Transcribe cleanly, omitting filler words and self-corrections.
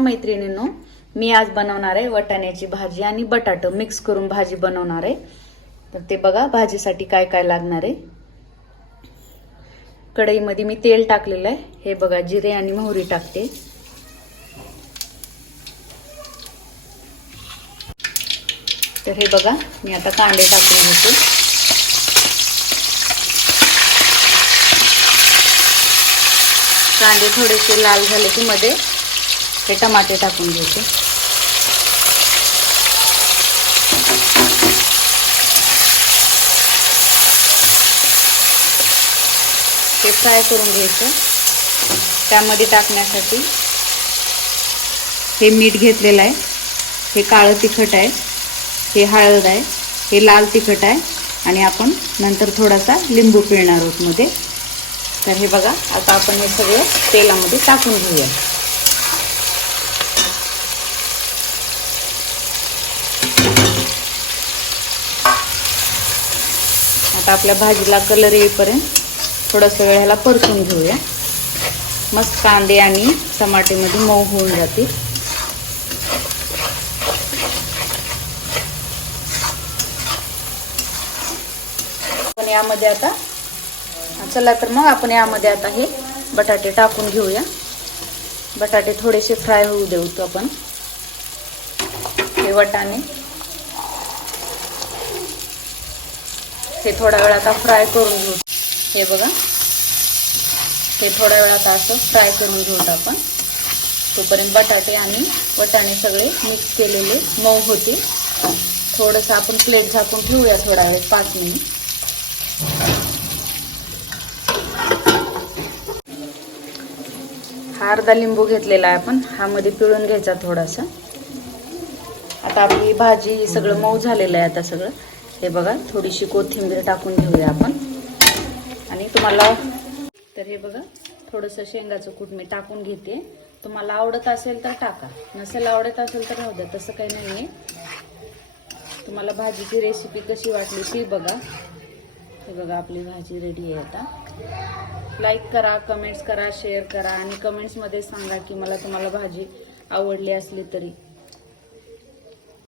मैत्रिणींनो, मी आज बनवणार आहे वाटाण्याची भाजी आणि बटाटा मिक्स करून भाजी बनवणार आहे। तर ते बघा भाजीसाठी काय काय लागणार आहे। कढईमध्ये मी तेल टाकलेलं आहे। हे बघा जिरे आणि मोहरी टाकते। तर हे बघा मी आता कांदे टाकले होते। कांदे थोडेसे लाल झाले की मध्ये हे टमाटे टाकून घ्यायचे। हे फ्राय करून घ्यायचं। त्यामध्ये टाकण्यासाठी हे मीठ घेतलेलं आहे, हे काळं तिखट आहे, हे हळद आहे, हे लाल तिखट आहे आणि आपण नंतर थोडासा लिंबू पिळणार आहोत मध्ये। तर हे बघा आता आपण हे सगळं तेलामध्ये टाकून घेऊया। आता आपल्या भाजीला कलर येईपर्यंत थोडासा वेळ ह्याला परतून घेऊया। मस्त कांदे आणि टमाटेमध्ये मऊ होऊन जातील। पण यामध्ये आता चला तर मग आपण यामध्ये आता हे बटाटे टाकून घेऊया। बटाटे थोडेसे फ्राय होऊ देऊ आपण। हे वाटाणे हे थोडा वेळ आता फ्राय करून घेऊ। हे बघा हे थोड्या वेळात असं फ्राय करून घेऊत आपण। तोपर्यंत बटाटे आणि वाटाणे सगळे मिक्स केलेले मऊ होते। थोडंसं आपण प्लेट झाकून ठेवूया थोडा वेळ 5 मिनिट। हा अर्धा लिंबू घेतलेला आहे आपण, हा मध्ये पिळून घ्यायचा थोडासा। आता आपली भाजी सगळं मऊ झालेलं आहे। आता सगळं हे बघा थोडीशी कोथिंबीर टाकून घेऊया आपण। आणि तुम्हाला तर हे बघा थोडंसं शेंगाचं कूट मी टाकून घेते। तुम्हाला आवडत असेल तर टाका, नसेल आवडत असेल तर राहू द्या, तसं काही नाही आहे। तुम्हाला भाजीची रेसिपी कशी वाटली ती बघा। हे बघा आपली भाजी रेडी आहे। आता लाईक करा, कमेंट्स करा, शेअर करा आणि कमेंट्समध्ये सांगा की मला तुम्हाला भाजी आवडली असली तरी।